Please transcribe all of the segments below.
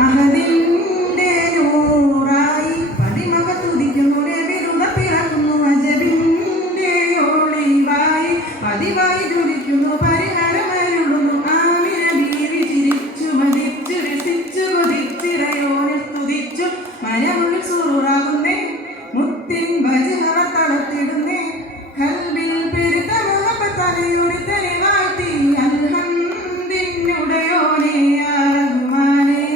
അഹദിന്റെ നൂറായി പതിമക തുതിക്കുന്നു നബിതുത പിറക്കുന്നു അജബിന്റെ ഒളിവായി പതിവായി ജ്വലിക്കുന്നു പരിഹരമരുളുന്നു ആമിന ബീവി ചിരിച്ചു മതിച്ചു രസിച്ചു കൊതിച്ചിറയോനെ സ്തുതിച്ചു മനമുള്ളിൽ സുറുറാകുന്നേ മുത്തിൻ ഭജനവ തളത്തിടുന്നേ കൽബിൽ പെരുത്ത മുഹബത്തലയുടെ തെളിവാഴ്ത്തി അൽഹംദിനുടയോനെ യാ റഹ്മാനേ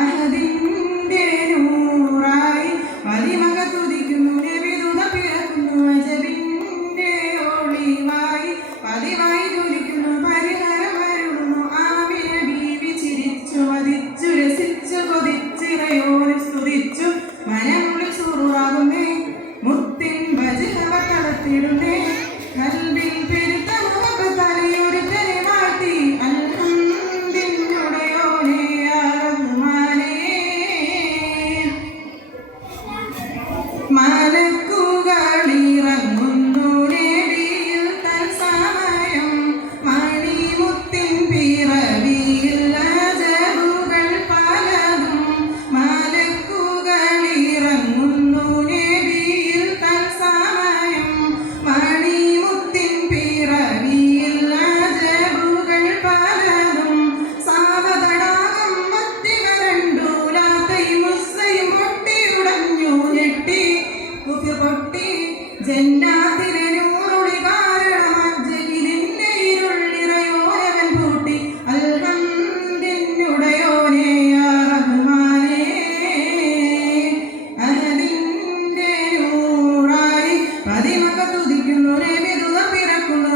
അഹദിന്റെ നൂറായി പതിമക തുതിക്കുന്നു നബിതുത പിറക്കുന്നു അജബിന്റെ ഒളിവായി പതിവായി ജ്വലിക്കുന്നു പരിഹരമരുളുന്നു ആമിന ബീവി ചിരിച്ചു മതിച്ചു രസിച്ചു കൊതിച്ചിറയോനെ സ്തുതിച്ചു മനമുള്ളിൽ സുറുറാകുന്നേ മുത്തിൻ ഭജനവ തളത്തിടുന്നേ കൽബിൽ പെരുത്ത മുഹബത്തലയുടെ തെളിവാഴ്ത്തി അൽഹംദിനുടയോനെ യാ റഹ്മാനേ മലക്കുകളിറങ്ങുന്നു നബിയിൽ തത്സമയം മണിമുത്തിൻ പിറവിയിൽ അജബുകൾ പലതും മലക്കുകളിറങ്ങുന്നു നബിയിൽ തത്സമയം മണിമുത്തിൻ പിറവിയിൽ അജബുകൾ പലതും സാവതടാകം വത്തി വരണ്ടു ലാത്തയും മുസ്സയും പൊട്ടിയുടഞ്ഞു ഞെട്ടി പൊട്ടി ജന്നാത്തിലെ നൂറുളി കാരണം അജ്ജലിന്റെ ഇരുളിറയോനവൻ പൂട്ടി അൽഹംദിനുടയോനെ യാ റഹ്മാനേ അഹദിന്റെ നൂറായി പതിമക തുതിക്കുന്നു നബിതുത പിറക്കുന്നു